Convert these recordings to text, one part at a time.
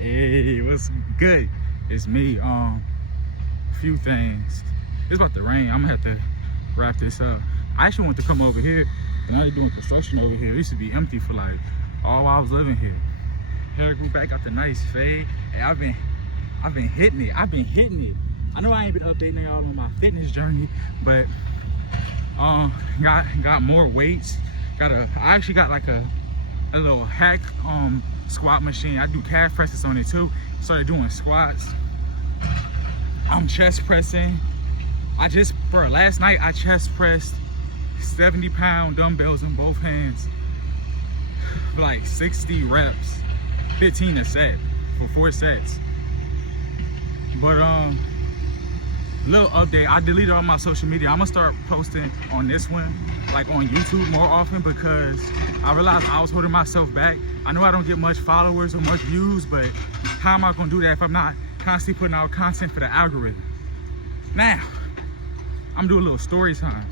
Hey, what's good? It's me. Few things. It's about to rain. I'm gonna have to wrap this up. I actually want to come over here. But now they're doing construction over here. It used to be empty for like all while I was living here. Hair grew back, got the nice fade. And I've been hitting it. I know I ain't been updating y'all on my fitness journey, but got more weights. I actually got like a little hack squat machine. I do calf presses on it too. Started doing squats. I'm chest pressing. Last night I chest pressed 70-pound dumbbells in both hands for like 60 reps, 15 a set for 4 sets. But little update, I deleted all my social media. I'm gonna start posting on this one, like on YouTube more often, because I realized I was holding myself back. I know I don't get much followers or much views, but how am I gonna do that if I'm not constantly putting out content for the algorithm? Now, I'm doing a little story time.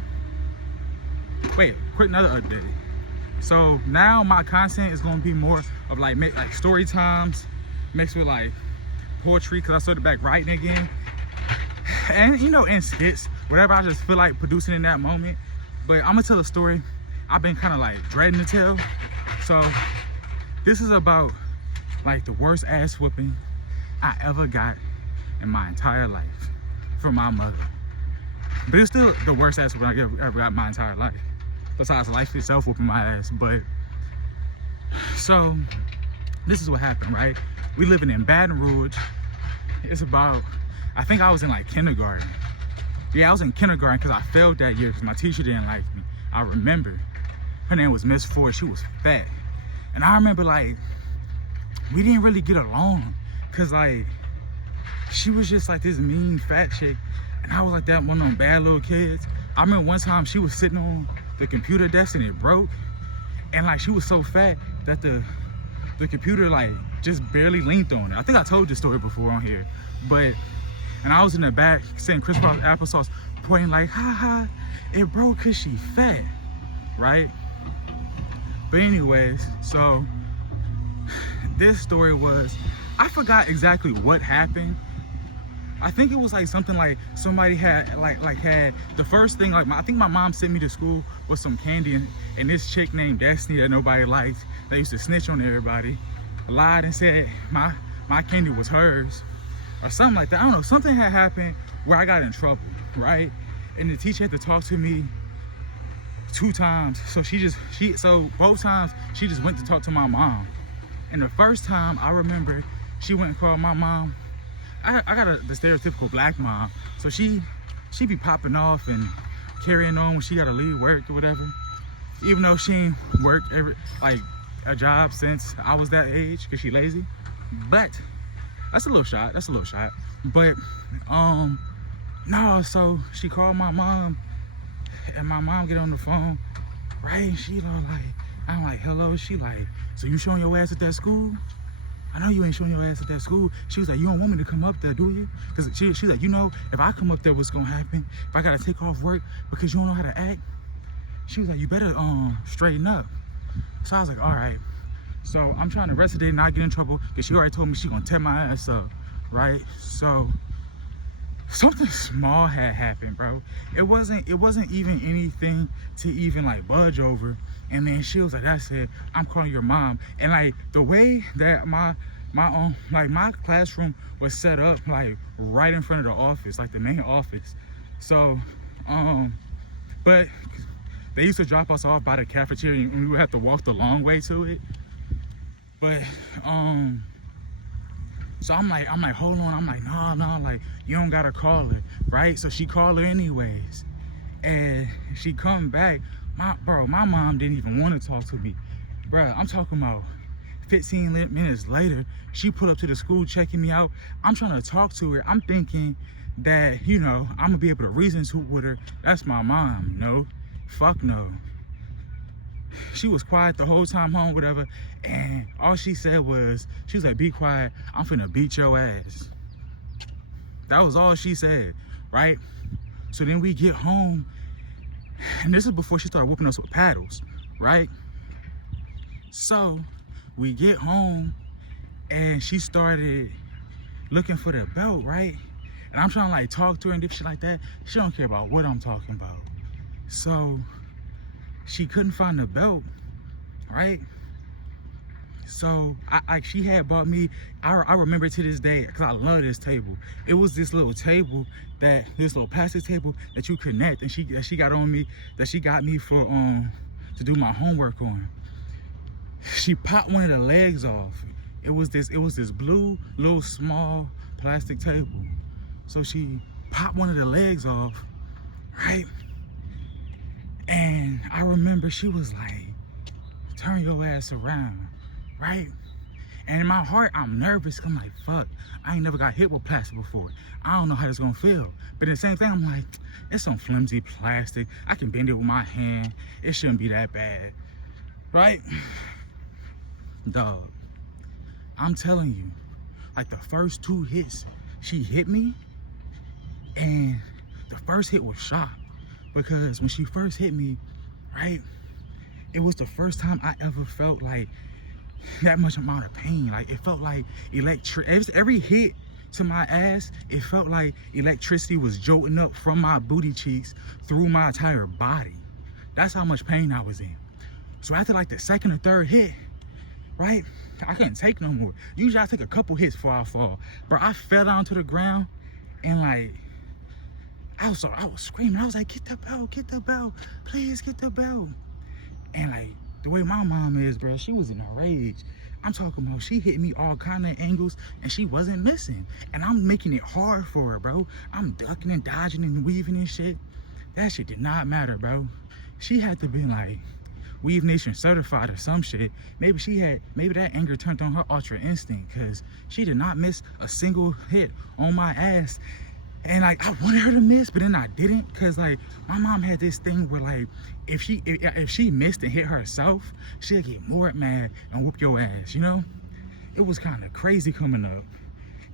Wait, quick another update. So now my content is gonna be more of like story times mixed with like poetry, because I started back writing again. And and skits, whatever I just feel like producing in that moment. But I'm gonna tell a story I've been kind of like dreading to tell. So this is about like the worst ass whooping I ever got in my entire life from my mother. But it's still the worst ass whooping I ever got in my entire life, besides life itself whooping my ass. But so this is what happened, right? We living in Baton Rouge. It's about, I think I was in like kindergarten. Yeah, I was in kindergarten because I failed that year because my teacher didn't like me. I remember. Her name was Miss Ford. She was fat. And I remember like, we didn't really get along because like, she was just like this mean fat chick. And I was like that one of them bad little kids. I remember one time she was sitting on the computer desk and it broke. And like, she was so fat that the computer like just barely leaned on it. I think I told this story before on here. And I was in the back saying crisscross applesauce, pointing like, ha ha, it broke cause she fat, right? But anyways, so this story was, I forgot exactly what happened. I think it was like something like somebody had had the first thing, like I think my mom sent me to school with some candy, and this chick named Destiny that nobody liked, that used to snitch on everybody, lied and said my candy was hers or something like that. I don't know, something had happened where I got in trouble, right? And the teacher had to talk to me 2 times. So so both times she just went to talk to my mom. And the first time I remember she went and called my mom. I got the stereotypical black mom. So she be popping off and carrying on when she gotta leave work or whatever. Even though she ain't worked like a job since I was that age because she lazy. But that's a little shot. But no, so she called my mom and my mom get on the phone, right? And she like, I'm like, hello. She like, so you showing your ass at that school? I know you ain't showing your ass at that school. She was like, you don't want me to come up there, do you? Because she's like, if I come up there, what's gonna happen? If I gotta take off work because you don't know how to act? She was like, you better straighten up. So I was like, all right. So I'm trying to rest today and not get in trouble because she already told me she gonna tear my ass up, right? So something small had happened, bro. It wasn't even anything to even like budge over. And then she was like, that's it, I'm calling your mom. And like the way that my classroom was set up, like right in front of the office, like the main office. So but they used to drop us off by the cafeteria and we would have to walk the long way to it. But so I'm like, hold on. I'm like, no, like you don't gotta call her, right? So she called her anyways, and she come back. My mom didn't even want to talk to me, bro. I'm talking about 15 minutes later, she put up to the school checking me out. I'm trying to talk to her. I'm thinking that I'm gonna be able to reason with her. That's my mom. No, fuck no. She was quiet the whole time home, whatever, and all she said was, she was like, be quiet, I'm finna beat your ass. That was all she said, right? So then we get home, and this is before she started whooping us with paddles, right? So we get home and she started looking for the belt, right? And I'm trying to like talk to her and shit like that. She don't care about what I'm talking about. So she couldn't find the belt, right? So she had bought me, I remember to this day, because I love this table. It was this little table, this little plastic table that you connect, and she got me for to do my homework on. She popped one of the legs off. It was this blue little small plastic table. So she popped one of the legs off, right? And I remember she was like, turn your ass around, right? And in my heart, I'm nervous. I'm like, fuck, I ain't never got hit with plastic before. I don't know how it's gonna feel. But at the same thing, I'm like, it's some flimsy plastic. I can bend it with my hand. It shouldn't be that bad, right? Dog, I'm telling you, like the first 2 hits, she hit me, and the first hit was shock, because when she first hit me, right, it was the first time I ever felt like that much amount of pain. Like it felt like every hit to my ass, it felt like electricity was jolting up from my booty cheeks through my entire body. That's how much pain I was in. So after like the second or third hit, right, I couldn't take no more. Usually I take a couple hits before I fall. But I fell down to the ground, and like, I was screaming. I was like, get the belt, please get the belt. And like, the way my mom is, bro, she was in a rage. I'm talking about, she hit me all kind of angles and she wasn't missing. And I'm making it hard for her, bro. I'm ducking and dodging and weaving and shit. That shit did not matter, bro. She had to be like Weave Nation certified or some shit. Maybe that anger turned on her ultra instinct, because she did not miss a single hit on my ass. And like, I wanted her to miss, but then I didn't, because like my mom had this thing where like if she missed and hit herself, she'll get more mad and whoop your ass, you know? It was kind of crazy coming up.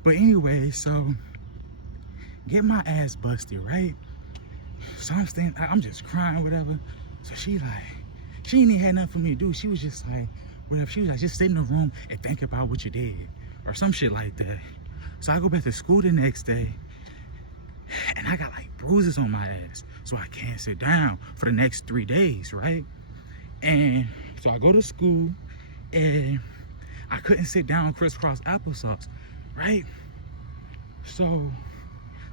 But anyway, so get my ass busted, right? So I'm just crying, whatever. So she ain't even had nothing for me to do. She was just like, whatever. She was like, just sit in the room and think about what you did, or some shit like that. So I go back to school the next day, and I got like bruises on my ass, so I can't sit down for the next 3 days, right? And so I go to school, and I couldn't sit down crisscross applesauce, right? So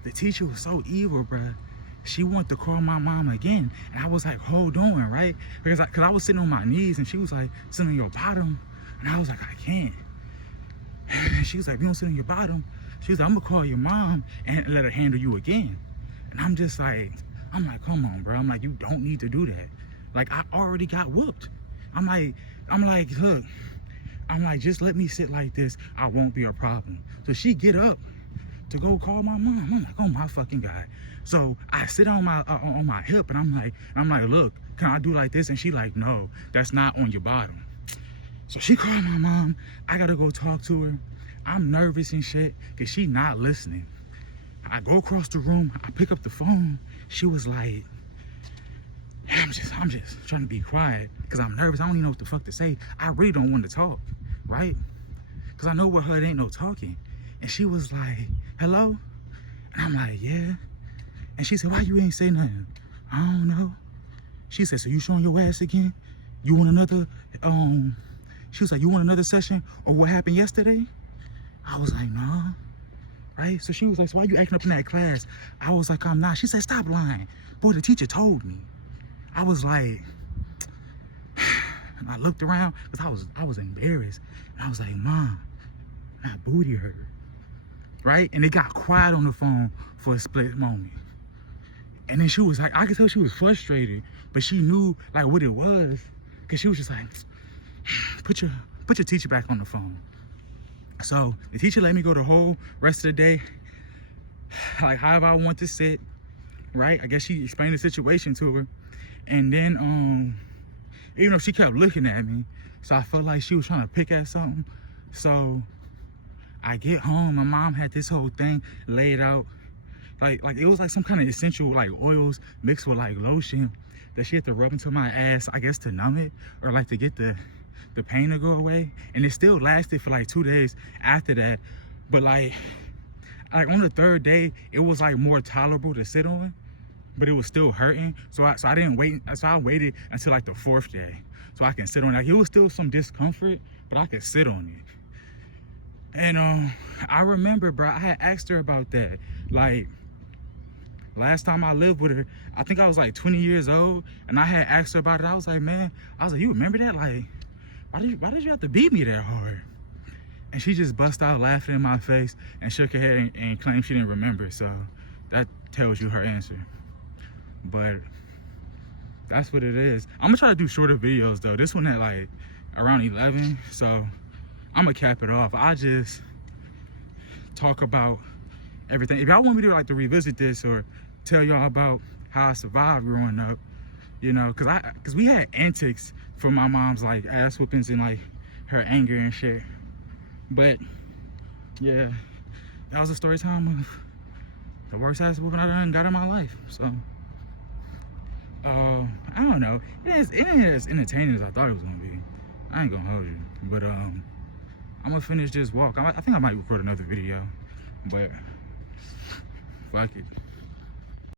the teacher was so evil, bruh. She wanted to call my mom again, and I was like, hold on, right? Because I was sitting on my knees, and she was like, sit on your bottom, and I was like, I can't. And she was like, you don't sit on your bottom. She was like, I'm gonna call your mom and let her handle you again. And I'm like, come on, bro. I'm like, you don't need to do that. Like, I already got whooped. I'm like, look, just let me sit like this. I won't be a problem. So she get up to go call my mom. I'm like, oh my fucking God. So I sit on my hip, and I'm like, look, can I do like this? And she like, no, that's not on your bottom. So she called my mom. I gotta go talk to her. I'm nervous and shit, cause she not listening. I go across the room, I pick up the phone. She was like, I'm just trying to be quiet, cause I'm nervous. I don't even know what the fuck to say. I really don't want to talk, right? Cause I know with her, it ain't no talking. And she was like, hello? And I'm like, yeah. And she said, why you ain't say nothing? I don't know. She said, so you showing your ass again? You want another, she was like, you want another session or what happened yesterday? I was like, no, right? So she was like, so why you acting up in that class? I was like, I'm not. She said, stop lying. Boy, the teacher told me. I was like, and I looked around, because I was embarrassed. And I was like, Mom, my booty hurt, right? And it got quiet on the phone for a split moment. And then she was like, I could tell she was frustrated, but she knew like what it was, because she was just like, put your teacher back on the phone. So the teacher let me go the whole rest of the day, like however I want to sit, right? I guess she explained the situation to her. And then, even though she kept looking at me, so I felt like she was trying to pick at something. So I get home, my mom had this whole thing laid out. Like it was like some kind of essential like oils mixed with like lotion that she had to rub into my ass, I guess to numb it, or like to get the the pain to go away, and it still lasted for like 2 days after that. But like on the third day, it was like more tolerable to sit on, but it was still hurting. So I didn't wait. So I waited until like the 4th day, so I can sit on it. Like, it was still some discomfort, but I could sit on it. And I remember, bro, I had asked her about that. Like, last time I lived with her, I think I was like 20 years old, and I had asked her about it. I was like, man, you remember that? Like, why did you have to beat me that hard? And she just bust out laughing in my face and shook her head and claimed she didn't remember. So that tells you her answer. But that's what it is. I'm gonna try to do shorter videos though. This one at like around 11, so I'm gonna cap it off. I just talk about everything. If y'all want me to like to revisit this or tell y'all about how I survived growing up, you know, cause we had antics from my mom's like ass whoopings and like her anger and shit. But yeah, that was a story time of the worst ass whooping I done got in my life. So I don't know. It ain't as entertaining as I thought it was gonna be. I ain't gonna hold you. But I'm gonna finish this walk. I think I might record another video, but fuck it.